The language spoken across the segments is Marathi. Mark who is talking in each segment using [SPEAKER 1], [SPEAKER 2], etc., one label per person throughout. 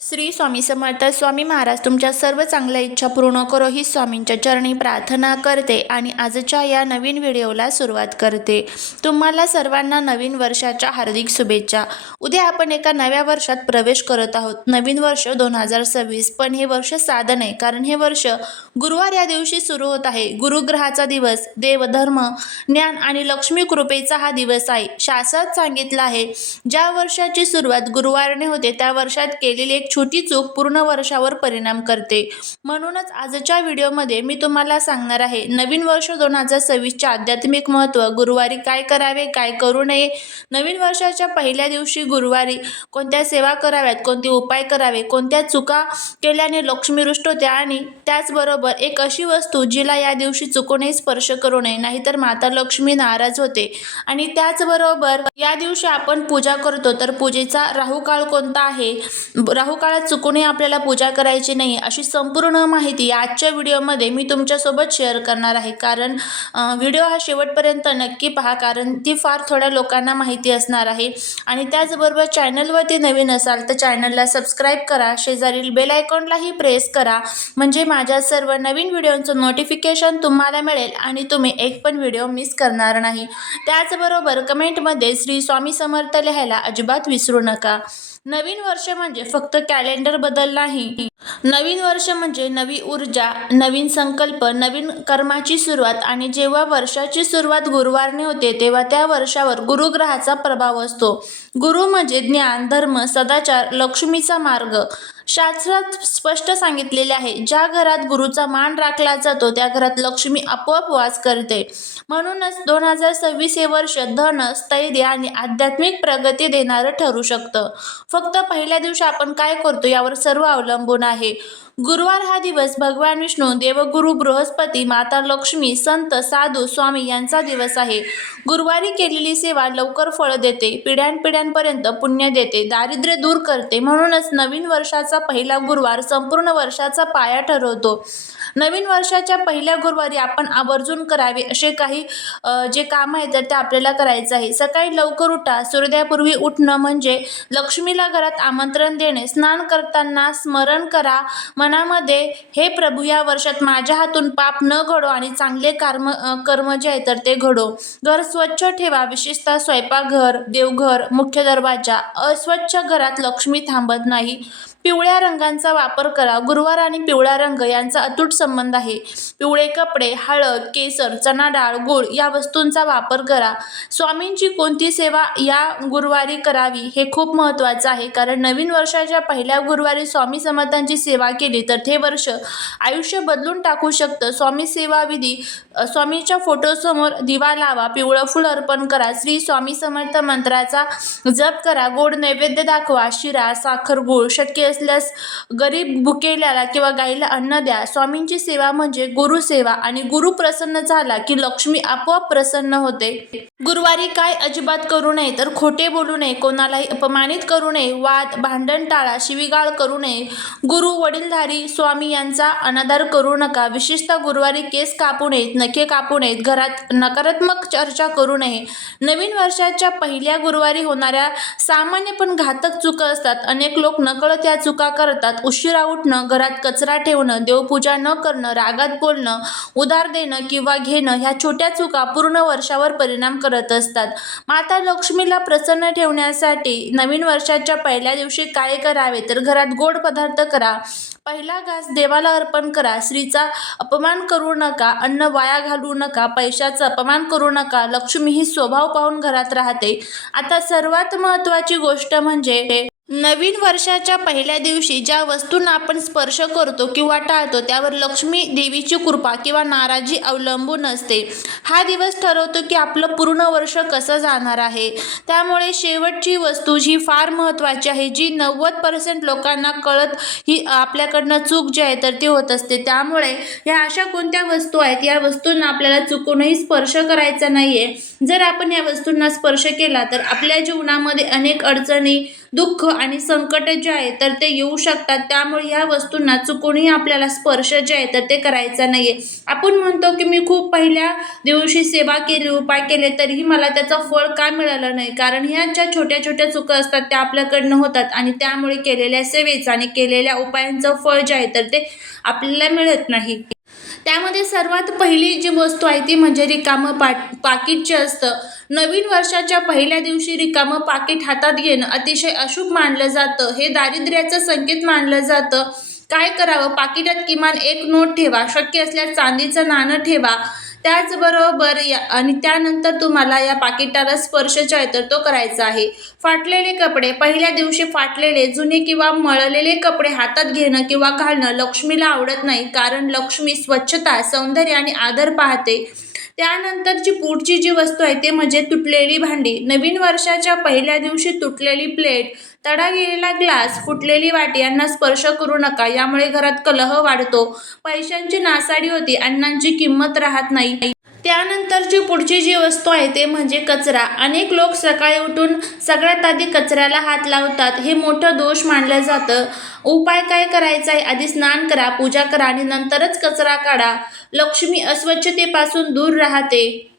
[SPEAKER 1] श्री स्वामी समर्थ स्वामी महाराज तुमच्या सर्व चांगल्या इच्छा पूर्ण करो ही स्वामींच्या चरणी प्रार्थना करते आणि आजच्या या नवीन व्हिडिओला सुरुवात करते. तुम्हाला सर्वांना नवीन वर्षाच्या हार्दिक शुभेच्छा. उद्या आपण एका नव्या वर्षात प्रवेश करत आहोत. नवीन वर्ष दोन हजार सव्वीस पण हे वर्ष साधं आहे कारण हे वर्ष गुरुवार या दिवशी सुरू होत आहे. गुरुग्रहाचा दिवस देवधर्म ज्ञान आणि लक्ष्मी कृपेचा हा दिवस आहे. शास्त्रात सांगितलं आहे ज्या वर्षाची सुरुवात गुरुवारने होते त्या वर्षात केलेली एक छोटी चूक पूर्ण वर्षावर परिणाम करते. म्हणूनच आजच्या व्हिडिओमध्ये मी तुम्हाला सांगणार आहे नवीन वर्ष दोन हजार सव्वीसचे आध्यात्मिक महत्त्व गुरुवारी काय करावे काय करू नये? नवीन वर्षाच्या पहिल्या दिवशी गुरुवारी कोणत्या सेवा कराव्यात कोणते उपाय करावे कोणत्या चुका केल्याने लक्ष्मी रुष्ट होते आणि त्याचबरोबर एक अशी वस्तू जिला या दिवशी चुकूनही स्पर्श करू नये नाहीतर माता लक्ष्मी नाराज होते. आणि त्याचबरोबर या दिवशी आपण पूजा करतो तर पूजेचा राहू काळ कोणता आहे? राहू काळात चुकूनही आपल्याला पूजा करायची नाही अशी संपूर्ण माहिती आजच्या व्हिडिओमध्ये मी तुमच्यासोबत शेअर करणार आहे. कारण व्हिडिओ हा शेवटपर्यंत नक्की पहा कारण ती फार थोड्या लोकांना माहिती असणार आहे. आणि त्याचबरोबर चॅनलवरती नवीन असाल तर चॅनलला सबस्क्राईब करा शेजारील बेल आयकॉनलाही प्रेस करा. म्हणजे मा माझ्या सर्व नवीन व्हिडिओचं नोटिफिकेशन तुम्हाला मिळेल आणि तुम्ही एक पण व्हिडिओ मिस करणार नाही. त्याचबरोबर कमेंटमध्ये श्री स्वामी समर्थ लिहायला अजिबात विसरू नका. नवीन वर्ष म्हणजे फक्त कॅलेंडर बदल नाही. नवीन वर्ष म्हणजे नवी ऊर्जा नवीन संकल्प नवीन कर्माची सुरुवात आणि जेव्हा वर्षाची सुरुवात गुरुवारने होते तेव्हा त्या वर्षावर गुरुग्रहाचा प्रभाव असतो. गुरु म्हणजे ज्ञान धर्म सदाचार लक्ष्मीचा मार्ग. शास्त्रात स्पष्ट सांगितलेले आहे ज्या घरात गुरुचा मान राखला जातो त्या घरात लक्ष्मी आपोआप वास करते. म्हणूनच दोन हजार सव्वीस हे वर्ष धन स्थैर्य आणि आध्यात्मिक प्रगती देणारं ठरू शकतं. फक्त पहिल्या दिवशी आपण काय करतो यावर सर्व अवलंबून आहे. गुरुवार हा दिवस भगवान विष्णू देवगुरु बृहस्पती माता लक्ष्मी संत साधू स्वामी यांचा दिवस आहे. गुरुवारी केलेली सेवा लवकर फळ देते पिढ्यानपिढ्यांपर्यंत पुण्य देते दारिद्र्य दूर करते. म्हणूनच नवीन वर्षाचा पहिला गुरुवार संपूर्ण वर्षाचा पाया ठरवतो. नवीन वर्षाच्या पहिल्या गुरुवारी आपण आवर्जून करावे असे काही जे काम आहे तर ते आपल्याला करायचं आहे. सकाळी लवकर उठा सूर्योदयापूर्वी उठणं म्हणजे लक्ष्मीला घरात आमंत्रण देणे. स्नान करताना स्मरण करा मन मनामध्ये हे प्रभू या वर्षात माझ्या हातून पाप न घडो आणि चांगले कर्म कर्म जे आहे तर ते घडो. घर स्वच्छ ठेवा विशेषतः स्वयंपाकघर देवघर मुख्य दरवाजा. अस्वच्छ घरात लक्ष्मी थांबत नाही. पिवळ्या रंगांचा वापर करा. गुरुवार आणि पिवळा रंग यांचा अतूट संबंध आहे. पिवळे कपडे हळद केसर चणा डाळ गूळ या वस्तूंचा वापर करा. स्वामींची कोणती सेवा या गुरुवारी करावी हे खूप महत्त्वाचं आहे. कारण नवीन वर्षाच्या पहिल्या गुरुवारी स्वामी समर्थांची सेवा केली तर ते वर्ष आयुष्य बदलून टाकू शकतं. स्वामी सेवा विधी स्वामीच्या फोटोसमोर दिवा लावा पिवळं फूल अर्पण करा. श्री स्वामी समर्थ मंत्राचा जप करा. गोड नैवेद्य दाखवा शिरा साखर गूळ शक्य असल्यास गरीब भुकेल्याला किंवा गाईला अन्न द्या. स्वामींची सेवा म्हणजे गुरुसेवा आणि गुरु प्रसन्न झाला की लक्ष्मी आपोआप प्रसन्न होते. गुरुवारी काय अजिबात करू नये तर खोटे बोलू नये कोणालाही अपमानित करू नये वाद भांडण टाळा शिवीगाळ करू नये. गुरु वडीलधारी स्वामी यांचा अनादर करू नका. विशेषतः गुरुवारी केस कापू नयेत नखे कापू नयेत घरात नकारात्मक चर्चा करू नये. नवीन वर्षाच्या पहिल्या गुरुवारी होणाऱ्या सामान्य पण घातक चुका असतात. अनेक लोक नकळत या चुका करतात. उशिरा उठणं घरात कचरा ठेवणं देवपूजा न करणं रागात बोलणं उधार देणं किंवा घेणं ह्या छोट्या चुका पूर्ण वर्षावर परिणाम करत असतात. माता लक्ष्मीला प्रसन्न ठेवण्यासाठी नवीन वर्षाच्या पहिल्या दिवशी काय करावे? तर घरात गोड पदार्थ करा. पहिला घास देवाला अर्पण करा. स्त्रीचा अपमान करू नका. अन्न वाया घालू नका. पैशाचा अपमान करू नका. लक्ष्मी ही स्वभाव पाहून घरात राहते. आता सर्वात महत्त्वाची गोष्ट म्हणजे नवीन वर्षाच्या पहिल्या दिवशी ज्या वस्तूंना आपण स्पर्श करतो किंवा टाळतो त्यावर लक्ष्मी देवीची कृपा किंवा नाराजी अवलंबून असते. हा दिवस ठरवतो की आपलं पूर्ण वर्ष कसं जाणार आहे. त्यामुळे शेवटची वस्तू जी फार महत्त्वाची आहे जी नव्वद पर्सेंट लोकांना कळत ही आपल्याकडनं चूक जी आहे तर ती होत असते. त्यामुळे ह्या अशा कोणत्या वस्तू आहेत या वस्तूंना आपल्याला चुकूनही स्पर्श करायचा नाही आहे जर आपण या वस्तूंना स्पर्श केला तर आपल्या जीवनामध्ये अनेक अडचणी दुःख आणि संकट जे आहे तर ते येऊ शकतात. त्यामुळे ह्या वस्तूंना चुकूनही आपल्याला स्पर्श जे आहे तर ते करायचा नाहीये. आपण म्हणतो की मी खूप पहिल्या दिवशी सेवा केली उपाय केले तरीही मला त्याचं फळ का मिळालं नाही? कारण ह्या ज्या छोट्या छोट्या चुका असतात त्या आपल्याकडनं होतात. आणि त्यामुळे केलेल्या सेवेचं आणि केलेल्या उपायांचं फळ जे आहे तर ते आपल्याला मिळत नाही. त्यामध्ये सर्वात पहिली जी वस्तू आहे ती म्हणजे रिकामं पाट पाकिटचे असतं नवीन वर्षाच्या पहिल्या दिवशी रिकामं पाकिट हातात घेणं अतिशय अशुभ मानलं जातं. हे दारिद्र्याचं संकेत मानलं जातं. काय करावं? पाकिटात किमान एक नोट ठेवा. शक्य असल्यास चांदीचं नाणं ठेवा. त्याचबरोबर या आणि त्यानंतर तुम्हाला या पाकिटाला स्पर्श जो आहे तर तो करायचा आहे. फाटलेले कपडे पहिल्या दिवशी फाटलेले जुने किंवा मळलेले कपडे हातात घेणं किंवा घालणं लक्ष्मीला आवडत नाही कारण लक्ष्मी स्वच्छता सौंदर्य आणि आदर पाहते. त्यानंतरची पुढची जी वस्तू आहे ते म्हणजे तुटलेली भांडी. नवीन वर्षाच्या पहिल्या दिवशी तुटलेली प्लेट तडा गेलेला ग्लास फुटलेली वाटी यांना स्पर्श करू नका. यामुळे घरात कलह वाढतो. पैशांची नासाडी होती. अन्नांची किंमत राहत नाही. त्यानंतरची पुढची जी वस्तू आहे ते म्हणजे कचरा. अनेक लोक सकाळी उठून सगळ्यात आधी कचऱ्याला हात लावतात. हे मोठं दोष मानलं जातं. उपाय काय करायचा आहे? आधी स्नान करा पूजा करा आणि नंतरच कचरा काढा. लक्ष्मी अस्वच्छतेपासून दूर राहते.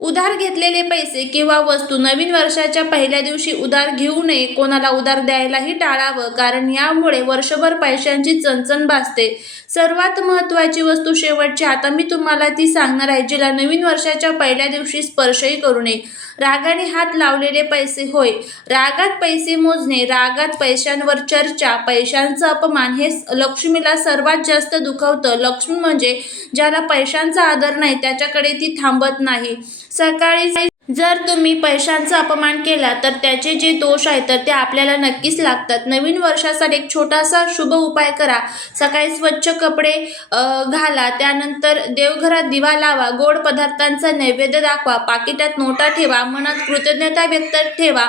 [SPEAKER 1] उधार घेतलेले पैसे किंवा वस्तू नवीन वर्षाच्या पहिल्या दिवशी उधार घेऊ नये कोणाला उधार द्यायलाही टाळावं कारण यामुळे वर्षभर पैशांची चणचण भासते. सर्वात महत्त्वाची वस्तू शेवटची आता मी तुम्हाला ती सांगणार आहे जिला नवीन वर्षाच्या पहिल्या दिवशी स्पर्शही करू नये. रागाने हात लावलेले पैसे होय. रागात पैसे मोजणे रागात पैशांवर चर्चा पैशांचा अपमान हे लक्ष्मीला सर्वात जास्त दुखवतं. लक्ष्मी म्हणजे ज्याला पैशांचा आदर नाही त्याच्याकडे ती थांबत नाही. सकाळी जर तुम्ही पैशांचा अपमान केला तर त्याचे जे दोष आहेत तर ते आपल्याला नक्कीच लागतात. नवीन वर्षासाठी एक छोटासा शुभ उपाय करा. सकाळी स्वच्छ कपडे घाला. त्यानंतर देवघरात दिवा लावा. गोड पदार्थांचा नैवेद्य दाखवा. पाकिटात नोटा ठेवा. मनात कृतज्ञता व्यक्त ठेवा.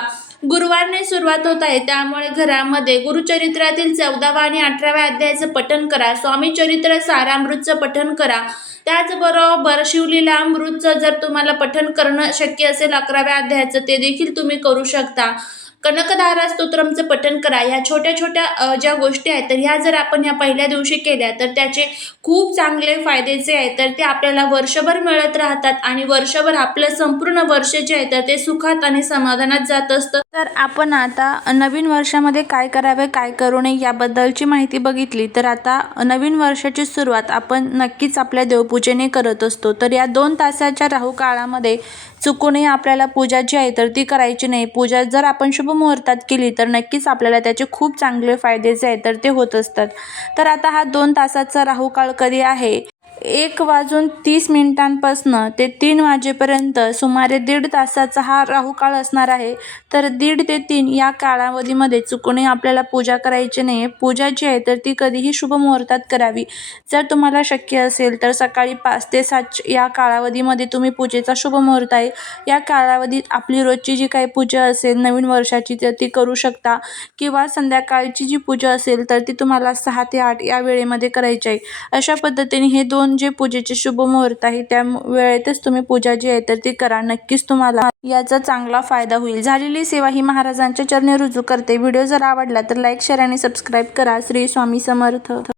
[SPEAKER 1] गुरुवारने सुरुवात होत आहे. त्यामुळे घरामध्ये गुरुचरित्रातील चौदावा आणि अठराव्या अध्यायाचं पठण करा. स्वामी चरित्र सारामृतचं पठण करा. त्याचबरोबर शिवलीला अमृतचं जर तुम्हाला पठण करणं शक्य असेल अकराव्या अध्यायाचं ते देखील तुम्ही करू शकता. कनकधारा स्तोत्रमचं पठण करा. ह्या छोट्या छोट्या ज्या गोष्टी आहेत तर ह्या जर आपण ह्या पहिल्या दिवशी केल्या तर त्याचे खूप चांगले फायदेचे आहेत. तर ते आपल्याला वर्षभर मिळत राहतात आणि वर्षभर आपलं संपूर्ण वर्ष जे आहे तर ते सुखात आणि समाधानात जात असतं. तर आपण आता नवीन वर्षामध्ये काय करावे काय करू नये याबद्दलची माहिती बघितली. तर आता नवीन वर्षाची सुरुवात आपण नक्कीच आपल्या देवपूजेने करत असतो. तर या दोन तासाच्या राहू काळामध्ये चुकूनही आपल्याला पूजा जी आहे तर ती करायची नाही. पूजा जर आपण शुभ मुहूर्तात केली तर नक्कीच आपल्याला त्याचे खूप चांगले फायदे जे आहेत तर ते होत असतात. तर आता हा दोन तासाचा राहू काळ कधी आहे? एक वाजून तीस मिनिटांपासनं ते तीन वाजेपर्यंत सुमारे दीड तासाचा हा राहू काळ असणार आहे. तर दीड ते तीन या कालावधीमध्ये चुकूनही आपल्याला पूजा करायची नाही पूजा जी आहे तर ती कधीही शुभ मुहूर्तात करावी. जर तुम्हाला शक्य असेल तर सकाळी पाच ते सात या कालावधीमध्ये तुम्ही पूजेचा शुभ मुहूर्त आहे. या कालावधीत आपली रोजची जी काही पूजा असेल नवीन वर्षाची तर ती करू शकता. किंवा संध्याकाळची जी पूजा असेल तर ती तुम्हाला सहा ते आठ या वेळेमध्ये करायची आहे. अशा पद्धतीने हे दोन जे पूजेचे शुभ मुहूर्त आहे त्या वेळेतच तुम्ही पूजा जी आहे तर ती करा. नक्कीच तुम्हाला याचा चांगला फायदा होईल. झालेली सेवा ही महाराजांच्या चरणी रुजू करते. व्हिडिओ जर आवडला तर लाईक शेअर आणि सबस्क्राईब करा. श्री स्वामी समर्थ.